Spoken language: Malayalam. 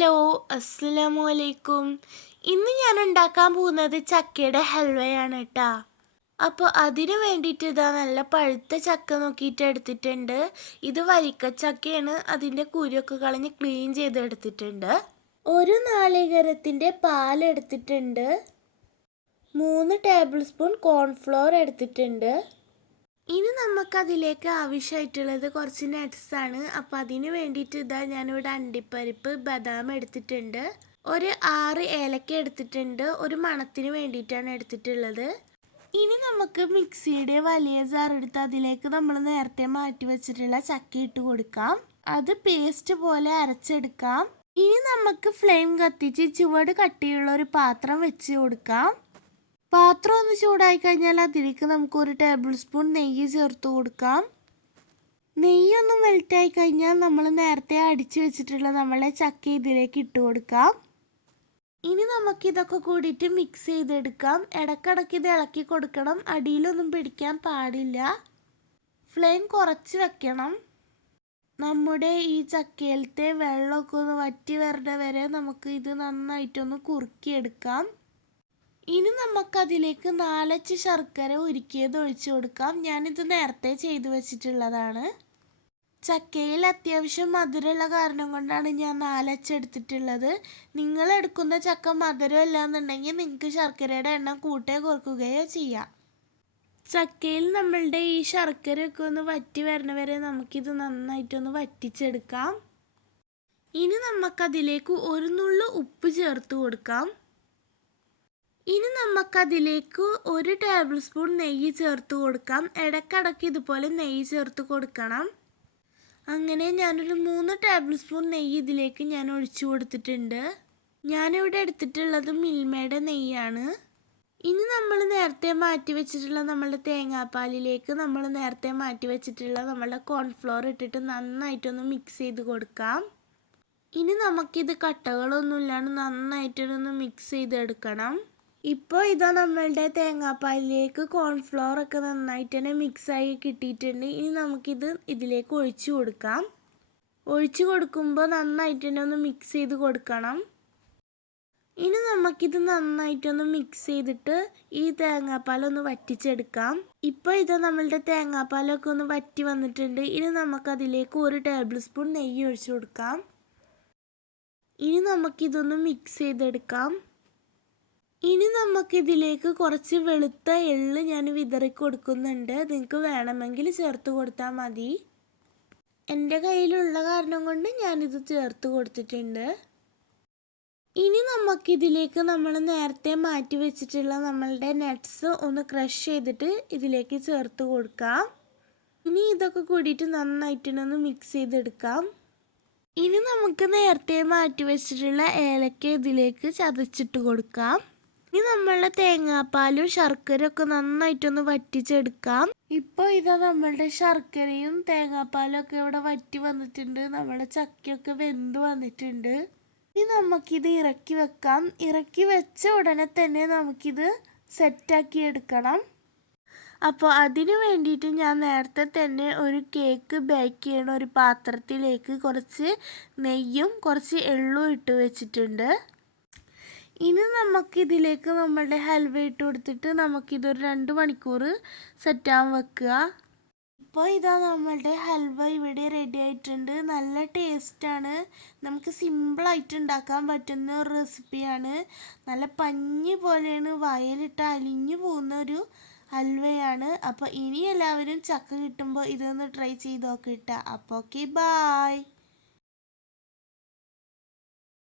ഹലോ, അസ്സലാമു അലൈക്കും. ഇന്ന് ഞാൻ ഉണ്ടാക്കാൻ പോകുന്നത് ചക്കയുടെ ഹൽവയാണ് കേട്ടോ. അപ്പോൾ അതിന് വേണ്ടിയിട്ട് ഇതാ നല്ല പഴുത്ത ചക്ക നോക്കിയിട്ട് എടുത്തിട്ടുണ്ട്. ഇത് വരിക്കച്ചക്കയാണ്. അതിൻ്റെ കുരുവൊക്കെ കളഞ്ഞ് ക്ലീൻ ചെയ്ത് എടുത്തിട്ടുണ്ട്. ഒരു നാളികേരത്തിൻ്റെ പാൽ എടുത്തിട്ടുണ്ട്. 3 ടേബിൾ സ്പൂൺ കോൺഫ്ലോർ എടുത്തിട്ടുണ്ട്. ഇനി നമുക്കതിലേക്ക് ആവശ്യമായിട്ടുള്ളത് കുറച്ച് നട്ട്സാണ്. അപ്പോൾ അതിന് വേണ്ടിയിട്ട് ഇതാ ഞാനിവിടെ അണ്ടിപ്പരിപ്പ്, ബദാം എടുത്തിട്ടുണ്ട്. ഒരു 6 ഏലക്ക എടുത്തിട്ടുണ്ട്. ഒരു മണത്തിന് വേണ്ടിയിട്ടാണ് എടുത്തിട്ടുള്ളത്. ഇനി നമുക്ക് മിക്സിയുടെ വലിയ ജാർ എടുത്ത് അതിലേക്ക് നമ്മൾ നേരത്തെ മാറ്റി വെച്ചിട്ടുള്ള ചക്ക ഇട്ട് കൊടുക്കാം. അത് പേസ്റ്റ് പോലെ അരച്ചെടുക്കാം. ഇനി നമുക്ക് ഫ്ലെയിം കത്തിച്ച് ചുവട് കട്ടിയുള്ള ഒരു പാത്രം വെച്ച് കൊടുക്കാം. പാത്രം ഒന്ന് ചൂടായി കഴിഞ്ഞാൽ അതിലേക്ക് നമുക്ക് 1 ടേബിൾ സ്പൂൺ നെയ്യ് ചേർത്ത് കൊടുക്കാം. നെയ്യൊന്ന് മെൽറ്റായി കഴിഞ്ഞാൽ നമ്മൾ നേരത്തെ അടിച്ചു വെച്ചിട്ടുള്ള നമ്മളെ ചക്ക ഇതിലേക്ക് ഇട്ട് കൊടുക്കാം. ഇനി നമുക്കിതൊക്കെ കൂടിയിട്ട് മിക്സ് ചെയ്തെടുക്കാം. ഇടയ്ക്കിടയ്ക്ക് ഇത് ഇളക്കി കൊടുക്കണം. അടിയിലൊന്നും പിടിക്കാൻ പാടില്ല. ഫ്ലെയിം കുറച്ച് വെക്കണം. നമ്മുടെ ഈ ചക്കയിലത്തെ വെള്ളമൊക്കെ ഒന്ന് വറ്റി വരണ വരെ നമുക്ക് ഇത് നന്നായിട്ടൊന്ന് കുറുക്കിയെടുക്കാം. ഇനി നമുക്കതിലേക്ക് 4 അച്ച് ശർക്കര ഉരുക്കിയത് ഒഴിച്ചു കൊടുക്കാം. ഞാനിത് നേരത്തെ ചെയ്തു വെച്ചിട്ടുള്ളതാണ്. ചക്കയിൽ അത്യാവശ്യം മധുരമുള്ള കാരണം കൊണ്ടാണ് ഞാൻ 4 അച്ച് എടുത്തിട്ടുള്ളത്. നിങ്ങൾ എടുക്കുന്ന ചക്ക മധുരം ഇല്ലാന്നുണ്ടെങ്കിൽ നിങ്ങൾക്ക് ശർക്കരയുടെ എണ്ണം കൂട്ടുകയോ കുറയ്ക്കുകയോ ചെയ്യാം. ചക്കയിൽ നമ്മളുടെ ഈ ശർക്കരയൊക്കെ ഒന്ന് വറ്റി വരണ വരെ നമുക്കിത് നന്നായിട്ടൊന്ന് വറ്റിച്ചെടുക്കാം. ഇനി നമുക്കതിലേക്ക് 1 നുള്ളു ഉപ്പ് ചേർത്ത് കൊടുക്കാം. ഇനി നമുക്കതിലേക്ക് 1 ടേബിൾ സ്പൂൺ നെയ്യ് ചേർത്ത് കൊടുക്കാം. ഇടയ്ക്കിടയ്ക്ക് ഇതുപോലെ നെയ്യ് ചേർത്ത് കൊടുക്കണം. അങ്ങനെ ഞാനൊരു 3 ടേബിൾ സ്പൂൺ നെയ്യ് ഇതിലേക്ക് ഞാൻ ഒഴിച്ചു കൊടുത്തിട്ടുണ്ട്. ഞാനിവിടെ എടുത്തിട്ടുള്ളത് മിൽമയുടെ നെയ്യാണ്. ഇനി നമ്മൾ നേരത്തെ മാറ്റി വെച്ചിട്ടുള്ള നമ്മളുടെ തേങ്ങാപ്പാലിലേക്ക് നമ്മൾ നേരത്തെ മാറ്റി വെച്ചിട്ടുള്ള നമ്മളുടെ കോൺഫ്ലോർ ഇട്ടിട്ട് നന്നായിട്ടൊന്ന് മിക്സ് ചെയ്ത് കൊടുക്കാം. ഇനി നമുക്കിത് കട്ടകളൊന്നുമില്ലാണ്ട് നന്നായിട്ടൊന്ന് മിക്സ് ചെയ്തെടുക്കണം. ഇപ്പോൾ ഇതാ നമ്മളുടെ തേങ്ങാപ്പാലിലേക്ക് കോൺഫ്ലോർ ഒക്കെ നന്നായിട്ട് തന്നെ മിക്സായി കിട്ടിയിട്ടുണ്ട്. ഇനി നമുക്കിത് ഇതിലേക്ക് ഒഴിച്ചു കൊടുക്കാം. ഒഴിച്ചു കൊടുക്കുമ്പോൾ നന്നായിട്ട് തന്നെ ഒന്ന് മിക്സ് ചെയ്ത് കൊടുക്കണം. ഇനി നമുക്കിത് നന്നായിട്ടൊന്ന് മിക്സ് ചെയ്തിട്ട് ഈ തേങ്ങാപ്പാലൊന്ന് വറ്റിച്ചെടുക്കാം. ഇപ്പോൾ ഇതാ നമ്മളുടെ തേങ്ങാപ്പാലൊക്കെ ഒന്ന് വറ്റി വന്നിട്ടുണ്ട്. ഇനി നമുക്കതിലേക്ക് 1 ടേബിൾ സ്പൂൺ നെയ്യ് ഒഴിച്ചു കൊടുക്കാം. ഇനി നമുക്കിതൊന്ന് മിക്സ് ചെയ്തെടുക്കാം. ഇനി നമുക്കിതിലേക്ക് കുറച്ച് വെളുത്ത എള്ള് ഞാൻ വിതറി കൊടുക്കുന്നുണ്ട്. നിങ്ങൾക്ക് വേണമെങ്കിൽ ചേർത്ത് കൊടുത്താൽ മതി. എൻ്റെ കയ്യിലുള്ള കാരണം കൊണ്ട് ഞാനിത് ചേർത്ത് കൊടുത്തിട്ടുണ്ട്. ഇനി നമുക്കിതിലേക്ക് നമ്മൾ നേരത്തെ മാറ്റി വെച്ചിട്ടുള്ള നമ്മളുടെ നട്ട്സ് ഒന്ന് ക്രഷ് ചെയ്തിട്ട് ഇതിലേക്ക് ചേർത്ത് കൊടുക്കാം. ഇനി ഇതൊക്കെ കൂടിയിട്ട് നന്നായിട്ടൊന്ന് മിക്സ് ചെയ്തെടുക്കാം. ഇനി നമുക്ക് നേരത്തെ മാറ്റി വെച്ചിട്ടുള്ള ഏലക്ക ഇതിലേക്ക് ചതച്ചിട്ട് കൊടുക്കാം. ഇനി നമ്മളുടെ തേങ്ങാപ്പാലും ശർക്കരയും ഒക്കെ നന്നായിട്ടൊന്ന് വറ്റിച്ചെടുക്കാം. ഇപ്പോൾ ഇതാ നമ്മളുടെ ശർക്കരയും തേങ്ങാപ്പാലും ഒക്കെ ഇവിടെ വറ്റി വന്നിട്ടുണ്ട്. നമ്മുടെ ചക്കയൊക്കെ വെന്ത് വന്നിട്ടുണ്ട്. ഇനി നമുക്കിത് ഇറക്കി വെക്കാം. ഇറക്കി വെച്ച ഉടനെ തന്നെ നമുക്കിത് സെറ്റാക്കി എടുക്കണം. അപ്പോൾ അതിന് വേണ്ടിയിട്ട് ഞാൻ നേരത്തെ തന്നെ ഒരു കേക്ക് ബേക്ക് ചെയ്യണ ഒരു പാത്രത്തിലേക്ക് കുറച്ച് നെയ്യും കുറച്ച് എള്ളും ഇട്ട് വെച്ചിട്ടുണ്ട്. ഇനി നമുക്കിതിലേക്ക് നമ്മളുടെ ഹൽവ ഇട്ട് കൊടുത്തിട്ട് നമുക്കിതൊരു 2 മണിക്കൂർ സെറ്റാൻ വെക്കുക. ഇപ്പോൾ ഇതാ നമ്മളുടെ ഹൽവ ഇവിടെ റെഡി ആയിട്ടുണ്ട്. നല്ല ടേസ്റ്റാണ്. നമുക്ക് സിമ്പിളായിട്ട് ഉണ്ടാക്കാൻ പറ്റുന്ന ഒരു റെസിപ്പിയാണ്. നല്ല പഞ്ഞി പോലെയാണ്, വായിലിട്ട് അലിഞ്ഞു പോകുന്ന ഒരു ഹൽവയാണ്. അപ്പോൾ ഇനി എല്ലാവരും ചക്ക കിട്ടുമ്പോൾ ഇതൊന്ന് ട്രൈ ചെയ്ത് നോക്കിയിട്ടാ. അപ്പോൾ ഓക്കെ, ബായ്.